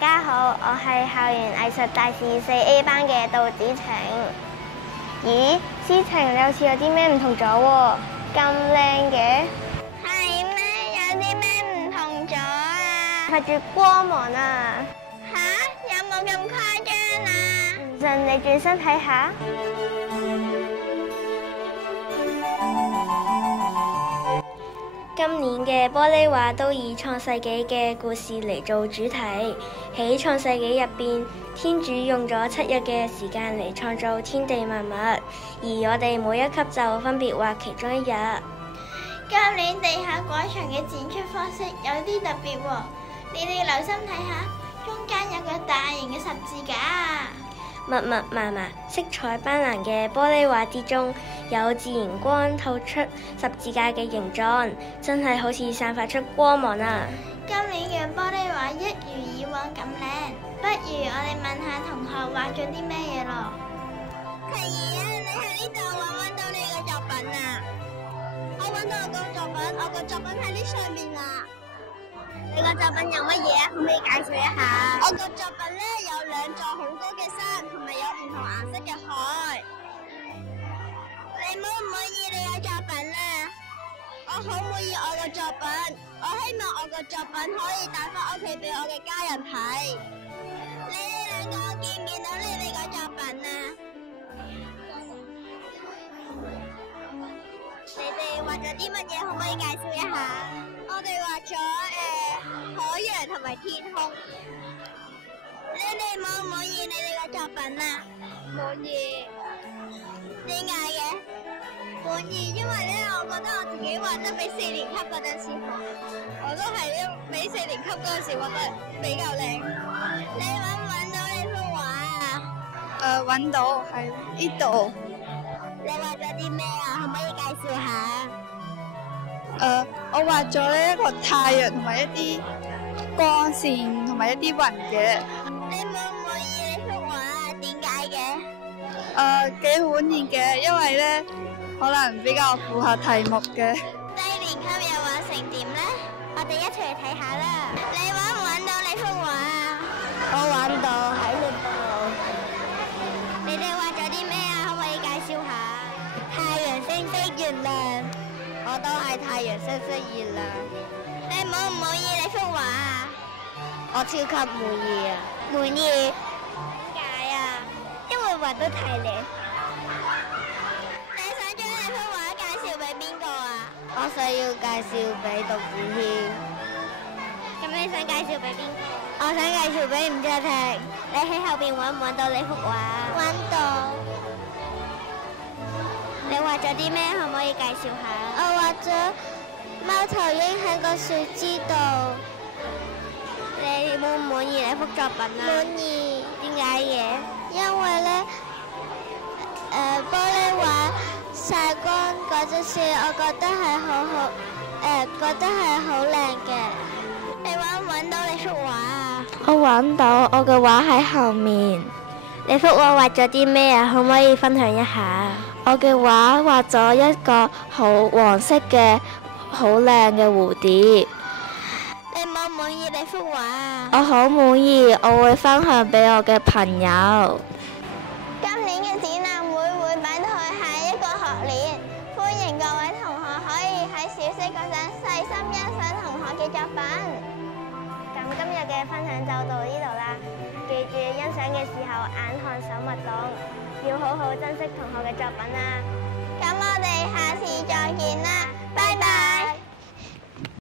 家好，我係校園藝術大使4A 班嘅杜子晴。咦，思晴，你好似有啲咩唔同咗喎？咁靚嘅？係咩？有啲咩唔同咗啊？發住光芒啊！吓，有冇咁誇張啊？唔信你轉身睇下。今年嘅玻璃畫都以創世紀嘅故事嚟做主題。喺創世紀入邊，天主用咗7日嘅時間嚟創造天地萬物，而我哋每一級就分別畫其中1日。今年地下廣場嘅展出方式有啲特別喎，你哋留心睇下，中間有個大型嘅十字架。密密麻麻、色彩斑斕嘅玻璃畫之中，有自然光透出十字架嘅形狀，真係好似散發出光芒啊！今年嘅玻璃畫一如以往咁靚，不如我哋問下同學畫咗啲咩嘢咯？琪兒啊，你喺呢度揾到你嘅作品啊？我揾到我個作品，我個作品喺呢上面啊！你個作品有乜嘢啊？可唔可以介紹一下？我個作品咧有2座好高嘅山，同埋有唔同顏色嘅海。你滿唔滿意你嘅作品啊？我好滿意我嘅作品，我希望我嘅作品可以帶翻屋企俾我嘅家人睇。你哋2個見唔見到你哋嘅作品啊？你哋畫咗啲乜嘢？可唔可以介紹一下？我哋畫咗海洋同埋天空。你哋滿唔滿意你哋嘅作品啊？滿意。點解嘅？滿意，因為咧，我覺得我自己畫得比4年級嗰陣時好。我都係比4年級嗰陣時畫得比較靚。你揾唔揾到呢幅畫啊？揾到喺呢度。你畫咗啲咩啊？可唔可以介紹下？我畫咗呢一個太陽同埋一啲光線同埋一啲雲嘅。你滿唔滿意呢幅畫啊？點解嘅？幾滿意嘅，因為咧可能比較符合題目嘅。低年級又畫成點咧？我哋一齊嚟睇下啦。你揾唔揾到你幅畫啊？我揾到喺呢度。你哋畫咗啲咩啊？可唔可以介紹下？太陽、星星、月亮。我都係太陽、星星、月亮。你滿唔滿意你幅畫啊？我超級滿意啊！滿意。點解啊？因為畫得太靚。你想將你幅畫介紹俾邊個啊？我想要介紹俾杜子軒。咁你想介紹俾邊個？我想介紹俾吳卓婷。你喺後邊揾唔揾到你幅畫？揾到。你畫咗啲咩？可唔可以介紹下？我畫咗貓頭鷹喺個樹枝度。你滿唔滿意你幅作品啊？滿意。點解嘅？因為咧，玻璃畫曬光嗰陣時，我覺得係覺得係好靚嘅。你揾唔揾到你幅畫啊？我揾到，我嘅畫喺後面。你幅畫畫咗啲咩啊？可唔可以分享一下？我嘅畫畫咗一個好黃色嘅好靚嘅蝴蝶。你滿唔滿意你幅畫啊？我好滿意，我會分享俾我嘅朋友。今年嘅展覽會擺到去下一個學年，歡迎各位同學可以喺小息嗰陣細心欣賞同學嘅作品。咁今日嘅分享就到呢度啦，記住欣賞嘅時候眼看手勿動，要好好珍惜同學嘅作品啊！咁我哋下次再見啦，拜拜。